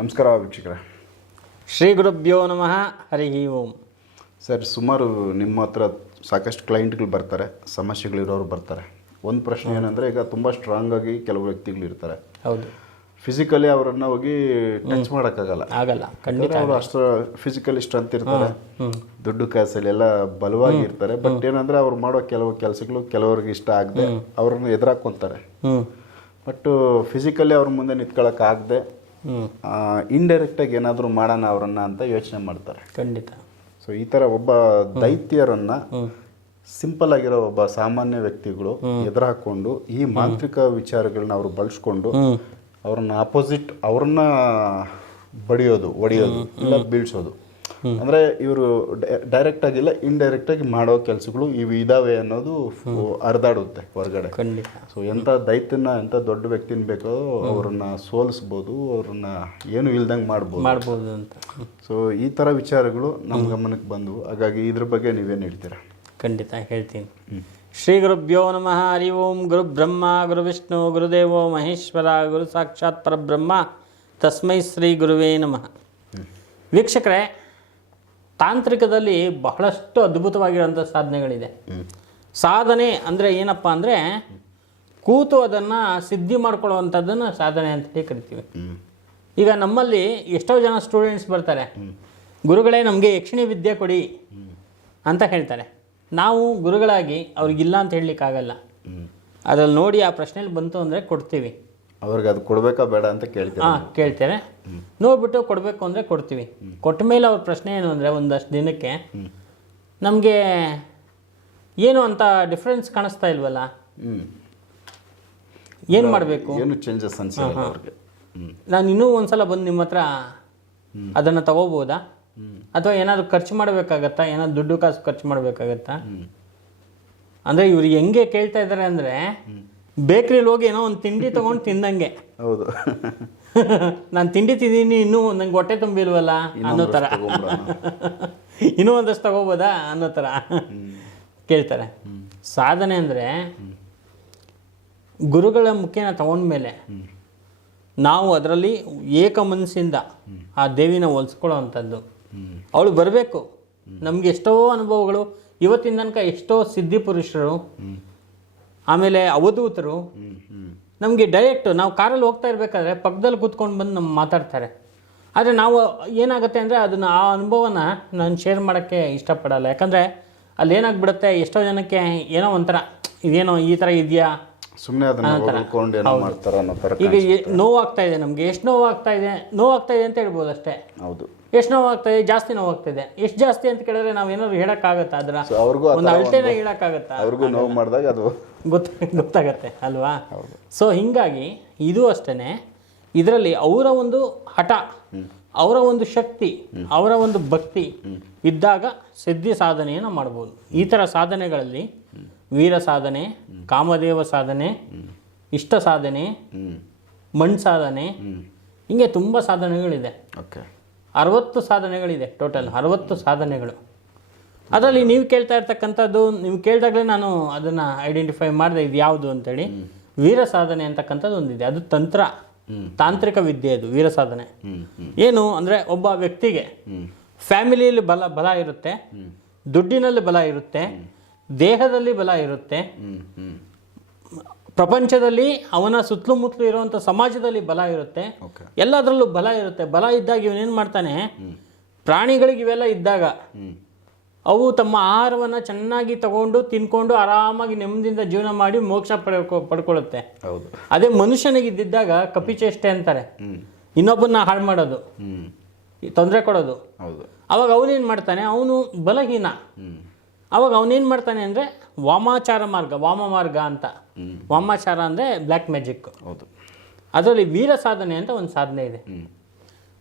ನಮಸ್ಕಾರ ವೀಕ್ಷಕರೇ. ಶ್ರೀ ಗುರುಭ್ಯೋ ನಮಃ. ಹರಿ ಓಂ. ಸರ್ ಸುಮಾರು ನಿಮ್ಮ ಹತ್ರ ಸಾಕಷ್ಟು ಕ್ಲೈಂಟ್ಗಳು ಬರ್ತಾರೆ ಸಮಸ್ಯೆಗಳಿರೋರು ಬರ್ತಾರೆ. ಒಂದು ಪ್ರಶ್ನೆ ಏನಂದರೆ ಈಗ ತುಂಬ ಸ್ಟ್ರಾಂಗ್ ಆಗಿ ಕೆಲವು ವ್ಯಕ್ತಿಗಳು ಇರ್ತಾರೆ. ಹೌದು. ಫಿಸಿಕಲಿ ಅವರನ್ನು ಹೋಗಿ ಟಚ್ ಮಾಡೋಕ್ಕಾಗಲ್ಲ. ಆಗಲ್ಲ ಖಂಡಿತ ಅವರು ಅಷ್ಟು ಫಿಸಿಕಲಿ ಸ್ಟ್ರೆಂತ್ ಇರ್ತಾರೆ. ದುಡ್ಡು ಕಾಸಲ್ಲಿ ಎಲ್ಲ ಬಲವಾಗಿ ಇರ್ತಾರೆ. ಬಟ್ ಏನಂದ್ರೆ ಅವ್ರು ಮಾಡೋ ಕೆಲವು ಕೆಲಸಗಳು ಕೆಲವರಿಗೆ ಇಷ್ಟ ಆಗದೆ ಅವ್ರನ್ನ ಎದುರಾಕೊಂತಾರೆ ಬಟ್ ಫಿಸಿಕಲಿ ಅವ್ರ ಮುಂದೆ ನಿಂತ್ಕೊಳ್ಳೋಕೆ ಆಗದೆ ಹ್ಞೂ ಇಂಡೈರೆಕ್ಟಾಗಿ ಏನಾದರೂ ಮಾಡೋಣ ಅವರನ್ನ ಅಂತ ಯೋಚನೆ ಮಾಡ್ತಾರೆ. ಖಂಡಿತ. ಸೊ ಈ ತರ ಒಬ್ಬ ದೈತ್ಯರನ್ನ ಸಿಂಪಲ್ ಆಗಿರೋ ಒಬ್ಬ ಸಾಮಾನ್ಯ ವ್ಯಕ್ತಿಗಳು ಎದುರು ಹಾಕೊಂಡು ಈ ಮಾಂತ್ರಿಕ ವಿಚಾರಗಳನ್ನ ಅವರು ಬಳಸ್ಕೊಂಡು ಅವ್ರನ್ನ ಅಪೋಸಿಟ್ ಅವ್ರನ್ನ ಬಡಿಯೋದು ಒಡೆಯೋದು ಇಲ್ಲ ಬೀಳ್ಸೋದು. ಅಂದ್ರೆ ಇವರು ಡೈರೆಕ್ಟ್ ಆಗಿಲ್ಲ ಇಂಡೈರೆಕ್ಟ್ ಆಗಿ ಮಾಡೋ ಕೆಲಸಗಳು ಇವು ಇದಾವೆ ಅನ್ನೋದು ಹರಿದಾಡುತ್ತೆ ಹೊರಗಡೆ. ಖಂಡಿತ. ಸೊ ಎಂಥ ದೈತ್ಯನ ಎಂಥ ದೊಡ್ಡ ವ್ಯಕ್ತಿನ ಬೇಕೋ ಅವ್ರನ್ನ ಸೋಲಿಸ್ಬೋದು ಅವ್ರನ್ನ ಏನು ಇಲ್ದಂಗೆ ಮಾಡ್ಬೋದು. ಮಾಡ್ಬೋದು ಅಂತ. ಸೊ ಈ ಥರ ವಿಚಾರಗಳು ನಮ್ಮ ಗಮನಕ್ಕೆ ಬಂದವು. ಹಾಗಾಗಿ ಇದ್ರ ಬಗ್ಗೆ ನೀವೇನು ಹೇಳ್ತೀರಾ? ಖಂಡಿತ ಹೇಳ್ತೀನಿ. ಶ್ರೀ ಗುರುಭ್ಯೋ ನಮಃ. ಹರಿ ಓಂ ಗುರು ಬ್ರಹ್ಮ ಗುರು ವಿಷ್ಣು ಗುರುದೇವೋ ಮಹೇಶ್ವರ ಗುರು ಸಾಕ್ಷಾತ್ ಪರಬ್ರಹ್ಮ. ತಸ್ಮೈ ಶ್ರೀ ಗುರುವೇ ನಮಃ. ವೀಕ್ಷಕರೇ ತಾಂತ್ರಿಕದಲ್ಲಿ ಬಹಳಷ್ಟು ಅದ್ಭುತವಾಗಿರುವಂಥ ಸಾಧನೆಗಳಿದೆ. ಸಾಧನೆ ಅಂದರೆ ಏನಪ್ಪ ಅಂದರೆ ಕೂತು ಅದನ್ನು ಸಿದ್ಧಿ ಮಾಡ್ಕೊಳ್ಳುವಂಥದ್ದನ್ನು ಸಾಧನೆ ಅಂತೇಳಿ ಕರಿತೀವಿ. ಈಗ ನಮ್ಮಲ್ಲಿ ಎಷ್ಟೋ ಜನ ಸ್ಟೂಡೆಂಟ್ಸ್ ಬರ್ತಾರೆ. ಗುರುಗಳೇ, ನಮಗೆ ಯಕ್ಷಿಣಿ ವಿದ್ಯೆ ಕೊಡಿ ಅಂತ ಹೇಳ್ತಾರೆ. ನಾವು ಗುರುಗಳಾಗಿ ಅವ್ರಿಗಿಲ್ಲ ಅಂತ ಹೇಳಲಿಕ್ಕಾಗಲ್ಲ. ಅದ್ರಲ್ಲಿ ನೋಡಿ ಆ ಪ್ರಶ್ನೆಯಲ್ಲಿ ಬಂತು ಅಂದರೆ ಕೊಡ್ತೀವಿ. ಅವ್ರಿಗೆ ಅದು ಕೊಡಬೇಕಾ ಬೇಡ ಅಂತ ಕೇಳ್ತೀನಿ ಹಾಂ ಕೇಳ್ತಾರೆ ನೋಡ್ಬಿಟ್ಟು ಕೊಡಬೇಕು ಅಂದರೆ ಕೊಡ್ತೀವಿ. ಕೊಟ್ಟ ಮೇಲೆ ಅವ್ರ ಪ್ರಶ್ನೆ ಏನು ಅಂದರೆ ಒಂದಷ್ಟು ದಿನಕ್ಕೆ ನಮಗೆ ಏನು ಅಂತ ಡಿಫ್ರೆನ್ಸ್ ಕಾಣಿಸ್ತಾ ಇಲ್ವಲ್ಲ? ಏನು ಮಾಡಬೇಕು? ಏನು ಚೇಂಜಸ್ ಅನ್ಸಿಲ್ಲ ಅವ್ರಿಗೆ. ನಾನು ಇನ್ನೂ ಒಂದ್ಸಲ ಬಂದು ನಿಮ್ಮ ಹತ್ರ ಅದನ್ನು ತಗೋಬೋದಾ? ಅಥವಾ ಏನಾದರೂ ಖರ್ಚು ಮಾಡಬೇಕಾಗತ್ತಾ? ಏನಾದ್ರು ದುಡ್ಡು ಕಾಸು ಖರ್ಚು ಮಾಡಬೇಕಾಗತ್ತಾ? ಅಂದರೆ ಇವ್ರು ಹೆಂಗೆ ಕೇಳ್ತಾ ಇದ್ದಾರೆ ಅಂದರೆ ಬೇಕ್ರಿಲಿ ಹೋಗಿ ಏನೋ ಒಂದು ತಿಂಡಿ ತಗೊಂಡು ತಿಂದಂಗೆ. ಹೌದು. ನಾನು ತಿಂಡಿ ತಿಂದೀನಿ ಇನ್ನೂ ನಂಗೆ ಹೊಟ್ಟೆ ತುಂಬಿಲ್ವಲ್ಲ ಅನ್ನೋ ಥರ. ಇನ್ನೂ ಒಂದಷ್ಟು ತಗೋಬೋದಾ ಅನ್ನೋ ಥರ ಕೇಳ್ತಾರೆ. ಸಾಧನೆ ಅಂದರೆ ಗುರುಗಳ ಮುಖೇನ ತಗೊಂಡ್ಮೇಲೆ ನಾವು ಅದರಲ್ಲಿ ಏಕ ಮನಸ್ಸಿಂದ ಆ ದೇವಿನ ಹೋಲಿಸ್ಕೊಳ್ಳೋ ಅಂಥದ್ದು. ಅವಳು ಬರಬೇಕು. ನಮಗೆ ಎಷ್ಟೋ ಅನುಭವಗಳು. ಇವತ್ತಿನ ತನಕ ಎಷ್ಟೋ ಸಿದ್ಧಿ ಪುರುಷರು ಆಮೇಲೆ ಅವಧೂತರು ನಮಗೆ ಡೈರೆಕ್ಟ್ ನಾವು ಕಾರಲ್ಲಿ ಹೋಗ್ತಾ ಇರಬೇಕಾದ್ರೆ ಪಕ್ಕದಲ್ಲಿ ಕೂತ್ಕೊಂಡು ಬಂದು ನಮ್ಮ ಮಾತಾಡ್ತಾರೆ. ಆದರೆ ನಾವು ಏನಾಗುತ್ತೆ ಅಂದರೆ ಅದನ್ನು ಆ ಅನುಭವನ ನಾನು ಶೇರ್ ಮಾಡೋಕ್ಕೆ ಇಷ್ಟಪಡಲ್ಲ. ಯಾಕಂದರೆ ಅಲ್ಲಿ ಏನಾಗ್ಬಿಡುತ್ತೆ ಎಷ್ಟೋ ಜನಕ್ಕೆ ಏನೋ ಒಂಥರ ಇದೇನೋ ಈ ಥರ ಇದೆಯಾ? ಸುಮ್ಮನೆ ಈಗ ನೋವಾಗ್ತಾ ಇದೆ ನಮಗೆ. ಎಷ್ಟು ನೋವಾಗ್ತಾ ಇದೆ? ನೋವಾಗ್ತಾ ಇದೆ ಅಂತ ಹೇಳ್ಬೋದು ಅಷ್ಟೇ. ಹೌದು. ಎಷ್ಟು ನೋವಾಗ್ತದೆ? ಇದೆ ಜಾಸ್ತಿ ನೋವಾಗ್ತದೆ. ಎಷ್ಟು ಜಾಸ್ತಿ ಅಂತ ಕೇಳಿದ್ರೆ ನಾವು ಏನಾದ್ರು ಹೇಳಕ್ ಅದರ? ಅವ್ರಿಗೂ ಒಂದು ಅಳತೆನ ಹೇಳಕ್ಕಾಗತ್ತಾ? ಅವ್ರಿಗೂ ನೋವು ಮಾಡಿದಾಗ ಅದು ಗೊತ್ತ ಗೊತ್ತಾಗತ್ತೆ ಅಲ್ವಾ? ಸೊ ಹಿಂಗಾಗಿ ಇದು ಅಷ್ಟೇನೆ. ಇದರಲ್ಲಿ ಅವರ ಒಂದು ಹಠ ಅವರ ಒಂದು ಶಕ್ತಿ ಅವರ ಒಂದು ಭಕ್ತಿ ಇದ್ದಾಗ ಸಿದ್ಧಿ ಸಾಧನೆಯನ್ನು ಮಾಡ್ಬೋದು. ಈ ಥರ ಸಾಧನೆಗಳಲ್ಲಿ ವೀರ ಸಾಧನೆ ಕಾಮದೇವ ಸಾಧನೆ ಇಷ್ಟ ಸಾಧನೆ ಮಣ್ ಸಾಧನೆ ಹಿಂಗೆ ತುಂಬ ಸಾಧನೆಗಳಿದೆ. ಓಕೆ. ಅರವತ್ತು ಸಾಧನೆಗಳಿದೆ ಟೋಟಲ್ ಅರವತ್ತು ಸಾಧನೆಗಳು. ಅದರಲ್ಲಿ ನೀವು ಕೇಳ್ತಾ ಇರ್ತಕ್ಕಂಥದ್ದು ನೀವು ಕೇಳಿದಾಗಲೇ ನಾನು ಅದನ್ನು ಐಡೆಂಟಿಫೈ ಮಾಡಿದೆ ಇದು ಯಾವುದು ಅಂತೇಳಿ. ವೀರ ಸಾಧನೆ ಅಂತಕ್ಕಂಥದ್ದು ಒಂದಿದೆ. ಅದು ತಂತ್ರ. ತಾಂತ್ರಿಕ ವಿದ್ಯೆ ಅದು ವೀರ ಸಾಧನೆ. ಏನು ಅಂದರೆ ಒಬ್ಬ ವ್ಯಕ್ತಿಗೆ ಫ್ಯಾಮಿಲಿಯಲ್ಲಿ ಬಲ ಬಲ ಇರುತ್ತೆ. ದುಡ್ಡಿನಲ್ಲಿ ಬಲ ಇರುತ್ತೆ. ದೇಹದಲ್ಲಿ ಬಲ ಇರುತ್ತೆ. ಪ್ರಪಂಚದಲ್ಲಿ ಅವನ ಸುತ್ತಲೂ ಇರುವಂಥ ಸಮಾಜದಲ್ಲಿ ಬಲ ಇರುತ್ತೆ. ಎಲ್ಲದರಲ್ಲೂ ಬಲ ಇರುತ್ತೆ. ಬಲ ಇದ್ದಾಗ ಇವನೇನು ಮಾಡ್ತಾನೆ? ಪ್ರಾಣಿಗಳಿಗೆ ಇವೆಲ್ಲ ಇದ್ದಾಗ ಅವು ತಮ್ಮ ಆಹಾರವನ್ನು ಚೆನ್ನಾಗಿ ತಗೊಂಡು ತಿನ್ಕೊಂಡು ಆರಾಮಾಗಿ ನೆಮ್ಮದಿಯಿಂದ ಜೀವನ ಮಾಡಿ ಮೋಕ್ಷ ಪಡ್ಕೊ ಪಡ್ಕೊಳ್ಳುತ್ತೆ. ಹೌದು. ಅದೇ ಮನುಷ್ಯನಿಗೆ ಇದ್ದಿದ್ದಾಗ ಕಪಿಚೇಷ್ಟೆ ಅಂತಾರೆ. ಇನ್ನೊಬ್ಬನ ಹಾಳು ಮಾಡೋದು. ತೊಂದರೆ ಕೊಡೋದು. ಹೌದು. ಅವಾಗ ಅವನೇನು ಮಾಡ್ತಾನೆ? ಅವನು ಬಲಹೀನ. ಅವಾಗ ಅವನೇನು ಮಾಡ್ತಾನೆ ಅಂದರೆ ವಾಮಾಚಾರ ಮಾರ್ಗ ವಾಮ ಮಾರ್ಗ ಅಂತ. ವಾಮಾಚಾರ ಅಂದರೆ ಬ್ಲ್ಯಾಕ್ ಮ್ಯಾಜಿಕ್. ಹೌದು. ಅದರಲ್ಲಿ ವೀರ ಸಾಧನೆ ಅಂತ ಒಂದು ಸಾಧನೆ ಇದೆ.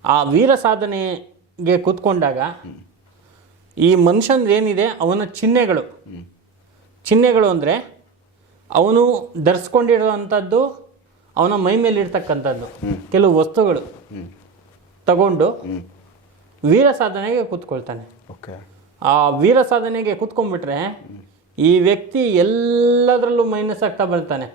ಆ ವೀರ ಸಾಧನೆಗೆ ಕೂತ್ಕೊಂಡಾಗ ಈ ಮನುಷ್ಯಂದು ಏನಿದೆ ಅವನ ಚಿಹ್ನೆಗಳು. ಚಿಹ್ನೆಗಳು ಅಂದರೆ ಅವನು ಧರಿಸ್ಕೊಂಡಿರುವಂಥದ್ದು ಅವನ ಮೈ ಮೇಲೆ ಇರ್ತಕ್ಕಂಥದ್ದು. ಕೆಲವು ವಸ್ತುಗಳು ತಗೊಂಡು ವೀರ ಸಾಧನೆಗೆ ಕೂತ್ಕೊಳ್ತಾನೆ. ಓಕೆ. ಆ ವೀರ ಸಾಧನೆಗೆ ಕೂತ್ಕೊಂಡ್ಬಿಟ್ರೆ ಈ ವ್ಯಕ್ತಿ ಎಲ್ಲದರಲ್ಲೂ ಮೈನಸ್ ಆಗ್ತಾ ಬರ್ತಾನೆ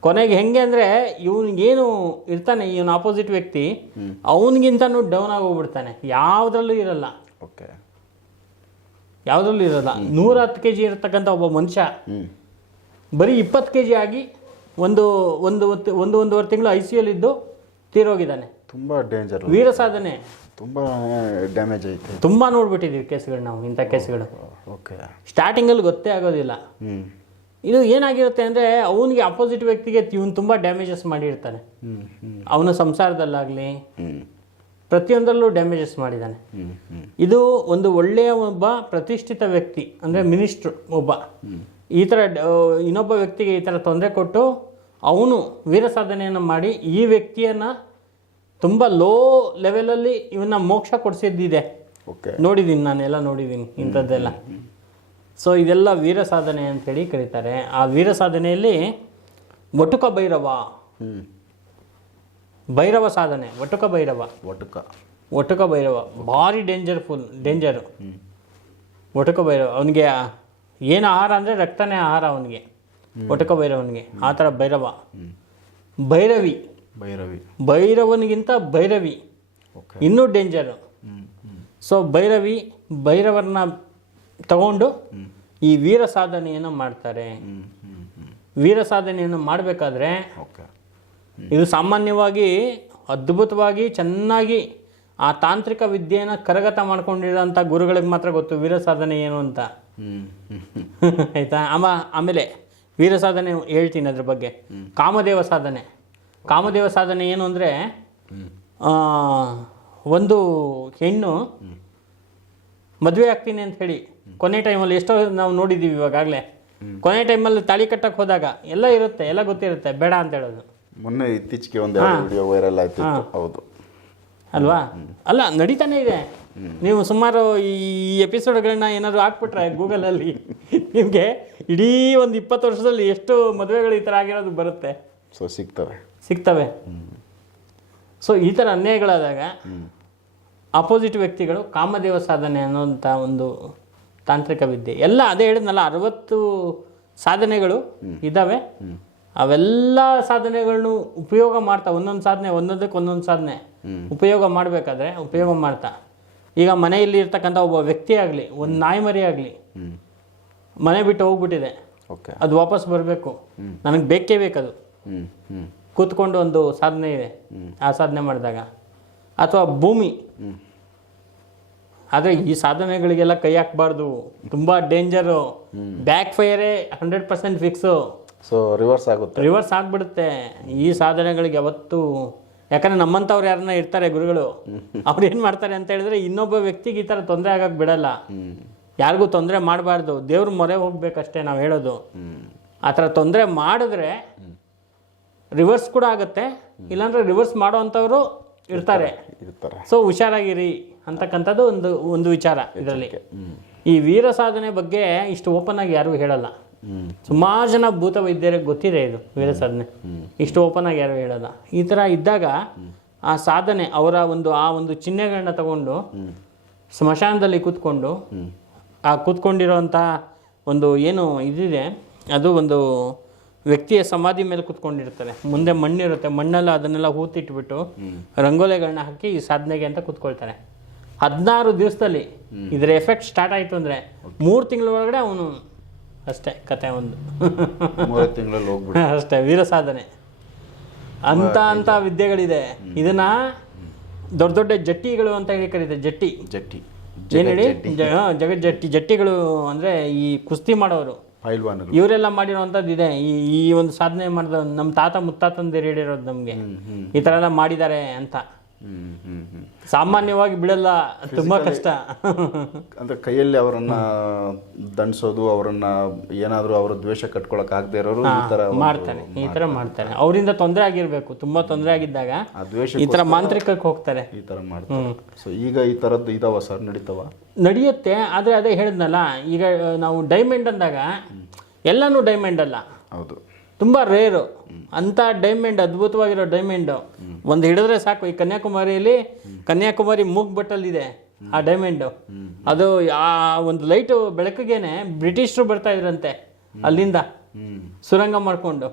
ಕೊನೆಗೆ ಹೆಂಗೆ ಅಂದರೆ ಇವನಿಗೇನು ಇರ್ತಾನೆ ಇವನ್ ಆಪೋಸಿಟ್ ವ್ಯಕ್ತಿ ಅವನಿಗಿಂತನೂ ಡೌನ್ ಆಗೋಗ್ಬಿಡ್ತಾನೆ. ಯಾವುದ್ರಲ್ಲೂ ಇರಲ್ಲ. ಓಕೆ. ಯಾವುದ್ರಲ್ಲೂ ಇರಲ್ಲ. ನೂರ ಹತ್ತು ಕೆ ಜಿ ಇರತಕ್ಕಂಥ ಒಬ್ಬ ಮನುಷ್ಯ. ಬರೀ ಇಪ್ಪತ್ತು ಕೆ ಜಿ ಆಗಿ ಒಂದು ಒಂದು ಒಂದು ಒಂದೂವರೆ ತಿಂಗಳು ಐ ಸಿ ಇದ್ದು ತೀರೋಗಿದ್ದಾನೆ. ತುಂಬಾ ಡೇಂಜರ್ ವೀರ ಸಾಧನೆ. ತುಂಬಾ ಡ್ಯಾಮೇಜ್ ಐತೆ. ತುಂಬ ನೋಡ್ಬಿಟ್ಟಿದೀವಿ ಕೇಸ್ಗಳು ನಾವು ಇಂಥ ಕೇಸ್ಗಳು. ಓಕೆ. ಸ್ಟಾರ್ಟಿಂಗಲ್ಲಿ ಗೊತ್ತೇ ಆಗೋದಿಲ್ಲ. ಇದು ಏನಾಗಿರುತ್ತೆ ಅಂದರೆ ಅವನಿಗೆ ಅಪೋಸಿಟ್ ವ್ಯಕ್ತಿಗೆ ಇವನು ತುಂಬಾ ಡ್ಯಾಮೇಜಸ್ ಮಾಡಿರ್ತಾನೆ. ಅವನ ಸಂಸಾರದಲ್ಲಾಗ್ಲಿ ಪ್ರತಿಯೊಂದರಲ್ಲೂ ಡ್ಯಾಮೇಜಸ್ ಮಾಡಿದ್ದಾನೆ ಇದು ಒಂದು ಒಳ್ಳೆಯ ಒಬ್ಬ ಪ್ರತಿಷ್ಠಿತ ವ್ಯಕ್ತಿ ಅಂದರೆ ಮಿನಿಸ್ಟ್ರು ಒಬ್ಬ. ಈ ಥರ ಡ- ಇನ್ನೊಬ್ಬ ವ್ಯಕ್ತಿಗೆ ಈ ಥರ ತೊಂದರೆ ಕೊಟ್ಟು ಅವನು ವೀರ ಸಾಧನೆಯನ್ನು ಮಾಡಿ ಈ ವ್ಯಕ್ತಿಯನ್ನು ತುಂಬ ಲೋ ಲೆವೆಲಲ್ಲಿ ಇವನ್ನ ಮೋಕ್ಷ ಕೊಡಿಸಿದ್ದಿದೆ. ಓಕೆ ನೋಡಿದ್ದೀನಿ ನಾನೆಲ್ಲ ನೋಡಿದ್ದೀನಿ ಇಂಥದ್ದೆಲ್ಲ. ಸೊ ಇದೆಲ್ಲ ವೀರ ಸಾಧನೆ ಅಂತೇಳಿ ಕರೀತಾರೆ. ಆ ವೀರ ಸಾಧನೆಯಲ್ಲಿ ಒಟುಕ ಭೈರವ. ಭೈರವ ಸಾಧನೆ ಒಟುಕ ಭೈರವ. ಒಟುಕ ಒಟುಕ ಭೈರವ ಭಾರಿ ಡೇಂಜರ್ಫುಲ್ ಡೇಂಜರು ಒಟುಕ ಭೈರವ ಅವನಿಗೆ ಏನು ಆಹಾರ ಅಂದರೆ ರಕ್ತನೇ ಆಹಾರ ಅವನಿಗೆ. ಒಟುಕ ಭೈರವನಿಗೆ ಆ ಥರ ಭೈರವ. ಭೈರವಿ. ಭೈರವಿ. ಭೈರವನಿಗಿಂತ ಭೈರವಿ. ಇನ್ನೂ ಡೇಂಜರು ಸೊ ಭೈರವಿ ಭೈರವರನ್ನ ತಗೊಂಡು ಈ ವೀರ ಸಾಧನೆಯನ್ನು ಮಾಡ್ತಾರೆ. ವೀರ ಸಾಧನೆಯನ್ನು ಮಾಡಬೇಕಾದ್ರೆ ಇದು ಸಾಮಾನ್ಯವಾಗಿ ಅದ್ಭುತವಾಗಿ ಚೆನ್ನಾಗಿ ಆ ತಾಂತ್ರಿಕ ವಿದ್ಯೆಯನ್ನು ಕರಗತ ಮಾಡ್ಕೊಂಡಿರೋಂಥ ಗುರುಗಳಿಗೆ ಮಾತ್ರ ಗೊತ್ತು ವೀರ ಸಾಧನೆ ಏನು ಅಂತ. ಆಯ್ತಾ? ಆಮ ಆಮೇಲೆ ವೀರ ಸಾಧನೆ ಹೇಳ್ತೀನಿ ಅದ್ರ ಬಗ್ಗೆ. ಕಾಮದೇವ ಸಾಧನೆ. ಕಾಮದೇವ ಸಾಧನೆ ಏನು ಅಂದರೆ ಒಂದು ಹೆಣ್ಣು ಮದುವೆ ಆಗ್ತೀನಿ ಅಂತ ಹೇಳಿ ಕೊನೆ ಟೈಮಲ್ಲಿ ಎಷ್ಟೋ ನಾವು ನೋಡಿದ್ದೀವಿ ಇವಾಗಲೇ ಕೊನೆ ಟೈಮಲ್ಲಿ ತಾಳಿ ಕಟ್ಟಕ್ಕೆ ಹೋದಾಗ ಎಲ್ಲ ಇರುತ್ತೆ ಎಲ್ಲ ಗೊತ್ತಿರುತ್ತೆ ಬೇಡ ಅಂತ ಹೇಳೋದು. ಮೊನ್ನೆ ಇತ್ತೀಚೆಗೆ ಒಂದು ವಿಡಿಯೋ ವೈರಲ್ ಆಯ್ತು ಹೌದು. ಅಲ್ವಾ? ಅಲ್ಲ ನಡೀತಾನೆ ಇದೆ. ನೀವು ಸುಮಾರು ಈ ಎಪಿಸೋಡ್ಗಳನ್ನ ಏನಾದ್ರು ಹಾಕ್ಬಿಟ್ರೆ ಗೂಗಲಲ್ಲಿ ನಿಮಗೆ ಇಡೀ ಒಂದು ಇಪ್ಪತ್ತು ವರ್ಷದಲ್ಲಿ ಎಷ್ಟು ಮದುವೆಗಳು ಈ ಥರ ಆಗಿರೋದು ಬರುತ್ತೆ. ಸೊ ಸಿಗ್ತವೆ. ಸಿಗ್ತವೆ. ಸೊ ಈ ಥರ ಅನ್ಯಾಯಗಳಾದಾಗ ಅಪೋಸಿಟ್ ವ್ಯಕ್ತಿಗಳು ಕಾಮದೇವ ಸಾಧನೆ ಅನ್ನೋಂಥ ಒಂದು ತಾಂತ್ರಿಕ ವಿದ್ಯೆ. ಎಲ್ಲ ಅದೇ ಹೇಳಿದ್ನಲ್ಲ ಅರವತ್ತು ಸಾಧನೆಗಳು ಇದ್ದಾವೆ ಅವೆಲ್ಲ ಸಾಧನೆಗಳನ್ನು ಉಪಯೋಗ ಮಾಡ್ತಾ ಒಂದೊಂದು ಸಾಧನೆ ಒಂದೊಂದಕ್ಕೆ ಒಂದೊಂದು ಸಾಧನೆ ಉಪಯೋಗ ಮಾಡಬೇಕಾದ್ರೆ ಉಪಯೋಗ ಮಾಡ್ತಾ. ಈಗ ಮನೆಯಲ್ಲಿ ಇರ್ತಕ್ಕಂಥ ಒಬ್ಬ ವ್ಯಕ್ತಿ ಆಗಲಿ ಒಂದು ನಾಯಿ ಮರಿ ಆಗಲಿ ಮನೆ ಬಿಟ್ಟು ಹೋಗ್ಬಿಟ್ಟಿದೆ. ಓಕೆ. ಅದು ವಾಪಸ್ ಬರಬೇಕು. ನನಗೆ ಬೇಕೇ ಬೇಕದು. ಕೂತ್ಕೊಂಡು ಒಂದು ಸಾಧನೆ ಇದೆ. ಆ ಸಾಧನೆ ಮಾಡಿದಾಗ. ಅಥವಾ ಭೂಮಿ. ಆದರೆ ಈ ಸಾಧನೆಗಳಿಗೆಲ್ಲ ಕೈ ಹಾಕಬಾರ್ದು. ತುಂಬ danger back ಫೈರೇ hundred percent fix so reverse ಆಗುತ್ತೆ. ರಿವರ್ಸ್ ಆಗಿಬಿಡುತ್ತೆ. ಈ ಸಾಧನೆಗಳಿಗೆ ಯಾವತ್ತೂ ಯಾಕಂದ್ರೆ ನಮ್ಮಂಥವ್ರು ಯಾರನ್ನ ಇರ್ತಾರೆ ಗುರುಗಳು. ಅವ್ರು ಏನು ಮಾಡ್ತಾರೆ ಅಂತ ಹೇಳಿದ್ರೆ ಇನ್ನೊಬ್ಬ ವ್ಯಕ್ತಿಗೆ ಈ ಥರ ತೊಂದರೆ ಆಗಕ್ಕೆ ಬಿಡಲ್ಲ. ಯಾರಿಗೂ ತೊಂದರೆ ಮಾಡಬಾರ್ದು. ದೇವ್ರ ಮೊರೆ ಹೋಗ್ಬೇಕಷ್ಟೇ ನಾವು ಹೇಳೋದು. ಆ ಥರ ತೊಂದರೆ ಮಾಡಿದ್ರೆ ರಿವರ್ಸ್ ಕೂಡ ಆಗುತ್ತೆ. ಇಲ್ಲಾಂದ್ರೆ ರಿವರ್ಸ್ ಮಾಡೋ ಅಂಥವ್ರು ಇರ್ತಾರೆ ಇರ್ತಾರೆ. ಸೊ ಹುಷಾರಾಗಿರಿ ಅಂತಕ್ಕಂಥದ್ದು ಒಂದು ಒಂದು ವಿಚಾರ ಇದರಲ್ಲಿ. ಈ ವೀರ ಸಾಧನೆ ಬಗ್ಗೆ ಇಷ್ಟು ಓಪನ್ ಆಗಿ ಯಾರು ಹೇಳಲ್ಲ. ಸುಮಾರು ಜನ ಭೂತ ವೈದ್ಯರಿಗೆ ಗೊತ್ತಿದೆ ಇದು ವೀರ ಸಾಧನೆ. ಇಷ್ಟು ಓಪನ್ ಆಗಿ ಯಾರು ಹೇಳಲ್ಲ. ಈ ತರ ಇದ್ದಾಗ ಆ ಸಾಧನೆ ಅವರ ಒಂದು ಆ ಒಂದು ಚಿಹ್ನೆಗಳನ್ನ ತಗೊಂಡು ಸ್ಮಶಾನದಲ್ಲಿ ಕೂತ್ಕೊಂಡು ಆ ಕೂತ್ಕೊಂಡಿರೋಂಥ ಒಂದು ಏನು ಇದಿದೆ ಅದು ಒಂದು ವ್ಯಕ್ತಿಯ ಸಮಾಧಿ ಮೇಲೆ ಕುತ್ಕೊಂಡಿರ್ತಾರೆ. ಮುಂದೆ ಮಣ್ಣಿರುತ್ತೆ. ಮಣ್ಣಲ್ಲ ಅದನ್ನೆಲ್ಲ ಹೂತಿಟ್ಬಿಟ್ಟು ರಂಗೋಲೆಗಳನ್ನ ಹಾಕಿ ಈ ಸಾಧನೆಗೆ ಅಂತ ಕೂತ್ಕೊಳ್ತಾರೆ. ಹದಿನಾರು ದಿವಸದಲ್ಲಿ ಇದರ ಎಫೆಕ್ಟ್ ಸ್ಟಾರ್ಟ್ ಆಯಿತು ಅಂದ್ರೆ ಮೂರು ತಿಂಗಳ ಒಳಗಡೆ ಅವನು ಅಷ್ಟೇ ಕತೆ ಒಂದು. ತಿಂಗಳಲ್ಲಿ ಅಷ್ಟೇ ವೀರ ಸಾಧನೆ. ಅಂತ ಅಂತ ವಿದ್ಯೆಗಳಿದೆ. ಇದನ್ನ ದೊಡ್ಡ ದೊಡ್ಡ ಜಟ್ಟಿಗಳು ಅಂತ ಹೇಳಿ ಕರೀತಾರೆ. ಜಟ್ಟಿ. ಜಟ್ಟಿ. ಏನ್ ಹೇಳಿ? ಜ- ಹಾ, ಜಟ್ಟಿ ಜಟ್ಟಿಗಳು ಅಂದ್ರೆ ಈ ಕುಸ್ತಿ ಮಾಡೋರು. ಪೈಲ್ವಾನ್ಗಳು ಇವರೆಲ್ಲ ಮಾಡಿರುವಂಥದ್ದು ಇದೆ. ಈ ಈ ಒಂದು ಸಾಧನೆ ಮಾಡಿದ ನಮ್ಮ ತಾತ ಮುತ್ತಾತಂದಿರು ಹೇಳಿರೋದು ನಮಗೆ. ಈ ಥರ ಎಲ್ಲ ಮಾಡಿದ್ದಾರೆ ಅಂತ. ಸಾಮಾನ್ಯವಾಗಿ ಬಿಡಲ್ಲ ತುಂಬಾ ಕಷ್ಟ. ಅಂದ್ರೆ ಕೈಯಲ್ಲಿ ಅವರನ್ನ ದಂಡಿಸೋದು ಅವರನ್ನ ಏನಾದರೂ ಅವರ ದ್ವೇಷ ಕಟ್ಕೊಳಕ್ ಆಗದೆ ಇರೋರು ಈ ತರ ಮಾಡ್ತಾನೆ ಮಾಡ್ತಾರೆ ಈ ತರ ಮಾಡ್ತಾರೆ. ಅವರಿಂದ ತೊಂದರೆ ಆಗಿರ್ಬೇಕು ತುಂಬಾ ತೊಂದರೆ ಆಗಿದ್ದಾಗ ಆ ದ್ವೇಷ ಈ ತರ ಮಾಂತ್ರಿಕಕ್ಕೆ ಹೋಗ್ತಾರೆ. ಈ ತರ ಮಾಡ್ತಾರೆ. ಸೊ ಈಗ ಈ ತರದ್ದು ಇದಾವ ಸರ್ ನಡೀತಾವ? ನಡೆಯುತ್ತೆ ಆದರೆ ಅದೇ ಹೇಳಿದ್ನಲ್ಲ ಈಗ ನಾವು ಡೈಮಂಡ್ ಅಂದಾಗ ಎಲ್ಲನೂ ಡೈಮಂಡ್ ಅಲ್ಲ. ಹೌದು. ತುಂಬ ರೇರು. ಅಂಥ ಡೈಮಂಡ್ ಅದ್ಭುತವಾಗಿರೋ ಡೈಮಂಡ್ ಒಂದು ಹಿಡಿದ್ರೆ ಸಾಕು. ಈ ಕನ್ಯಾಕುಮಾರಿಯಲ್ಲಿ ಕನ್ಯಾಕುಮಾರಿ ಮೂಗ್ ಬಟ್ಟಲ್ಲಿದೆ ಆ ಡೈಮಂಡು ಅದು ಆ ಒಂದು ಲೈಟು ಬೆಳಕಿಗೆನೆ ಬ್ರಿಟಿಷರು ಬರ್ತಾ ಇದ್ರಂತೆ ಅಲ್ಲಿಂದ. ಸುರಂಗ ಮಾಡಿಕೊಂಡು.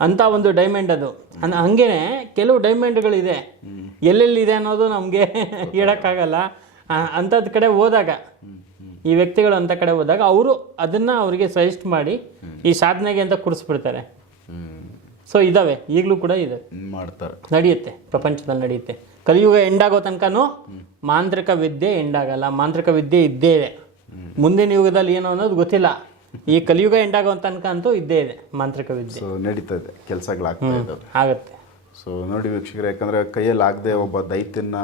ಅಂತ ಒಂದು ಡೈಮಂಡ್ ಅದು. ಹಂಗೇನೆ ಕೆಲವು ಡೈಮಂಡ್ಗಳಿದೆ ಎಲ್ಲೆಲ್ಲಿದೆ ಅನ್ನೋದು ನಮಗೆ ಹೇಳೋಕ್ಕಾಗಲ್ಲ. ಅಂಥದ್ದು ಕಡೆ ಹೋದಾಗ. ಈ ವ್ಯಕ್ತಿಗಳು ಅಂತ ಕಡೆ ಹೋದಾಗ ಅವರು ಅದನ್ನ ಅವರಿಗೆ ಸಜೆಸ್ಟ್ ಮಾಡಿ ಈ ಸಾಧನೆಗೆ ಅಂತ ಕೂರಿಸ್ಬಿಡ್ತಾರೆ ಸೊ ಇದಾವೆ. ಈಗಲೂ ಕೂಡ ಇದೆ. ಮಾಡ್ತಾರೆ. ನಡೆಯುತ್ತೆ. ಪ್ರಪಂಚದಲ್ಲಿ ನಡೆಯುತ್ತೆ. ಕಲಿಯುಗ ಎಂಡಾಗೋ ತನಕನೂ ಮಾಂತ್ರಿಕ ವಿದ್ಯೆ ಎಂಡಾಗಲ್ಲ. ಮಾಂತ್ರಿಕ ವಿದ್ಯೆ ಇದ್ದೇ ಇದೆ. ಮುಂದಿನ ಯುಗದಲ್ಲಿ ಏನು ಅನ್ನೋದು ಗೊತ್ತಿಲ್ಲ. ಈ ಕಲಿಯುಗ ಎಂಡಾಗೋ ತನಕ ಅಂತೂ ಇದ್ದೇ ಇದೆ ಮಾಂತ್ರಿಕ ವಿದ್ಯೆ. ನಡೀತದೆ ನಡೀತಾ ಇದೆ. ಕೆಲಸಗಳಾಗ್ತಾ ಇದ್ದಾವೆ ಆಗತ್ತೆ. ಸೊ ನೋಡಿ ವೀಕ್ಷಕರು ಯಾಕಂದ್ರೆ ಕೈಯಲ್ಲಿ ಆಗದೆ ಒಬ್ಬ ದೈತ್ಯನ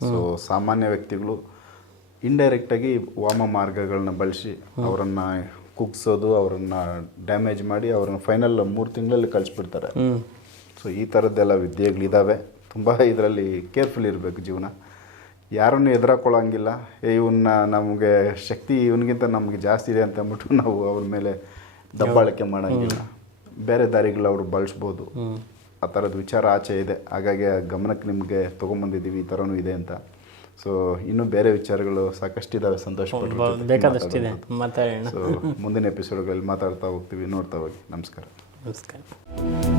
ಸೊ ಸಾಮಾನ್ಯ ವ್ಯಕ್ತಿಗಳು ಇಂಡೈರೆಕ್ಟಾಗಿ ವಾಮ ಮಾರ್ಗಗಳನ್ನ ಬಳಸಿ ಅವರನ್ನು ಕುಗ್ಸೋದು ಅವರನ್ನು ಡ್ಯಾಮೇಜ್ ಮಾಡಿ ಅವ್ರನ್ನ ಫೈನಲ್ ಮೂರು ತಿಂಗಳಲ್ಲಿ ಕಳಿಸ್ಬಿಡ್ತಾರೆ. ಸೊ ಈ ಥರದ್ದೆಲ್ಲ ವಿದ್ಯೆಗಳಿದ್ದಾವೆ ತುಂಬ ಇದರಲ್ಲಿ ಕೇರ್ಫುಲ್ ಇರಬೇಕು ಜೀವನ. ಯಾರನ್ನು ಎದುರಾಕೊಳ್ಳೋಂಗಿಲ್ಲ. ಏ ಇವನ್ನ ನಮಗೆ ಶಕ್ತಿ ಇವನಿಗಿಂತ ನಮಗೆ ಜಾಸ್ತಿ ಇದೆ ಅಂತ ಅಂದ್ಬಿಟ್ಟು ನಾವು ಅವ್ರ ಮೇಲೆ ದಬ್ಬಾಳಿಕೆ ಮಾಡೋಂಗಿಲ್ಲ. ಬೇರೆ ದಾರಿಗಳು ಅವರು ಬಳಸ್ಬೋದು. ಆ ಥರದ ವಿಚಾರ ಆಚೆ ಇದೆ. ಹಾಗಾಗಿ ಆ ಗಮನಕ್ಕೆ ನಿಮಗೆ ತೊಗೊಂಬಂದಿದ್ದೀವಿ ಈ ಥರನೂ ಇದೆ ಅಂತ. ಸೊ ಇನ್ನೂ ಬೇರೆ ವಿಚಾರಗಳು ಸಾಕಷ್ಟು ಇದ್ದಾವೆ ಸಂತೋಷ ಬೇಕಾದಷ್ಟಿದೆ ಮಾತಾಡೋಣ ಸೊ ಮುಂದಿನ ಎಪಿಸೋಡ್ಗಳಲ್ಲಿ ಮಾತಾಡ್ತಾ ಹೋಗ್ತೀವಿ. ನೋಡ್ತಾ ಹೋಗಿ. ನಮಸ್ಕಾರ. ನಮಸ್ಕಾರ.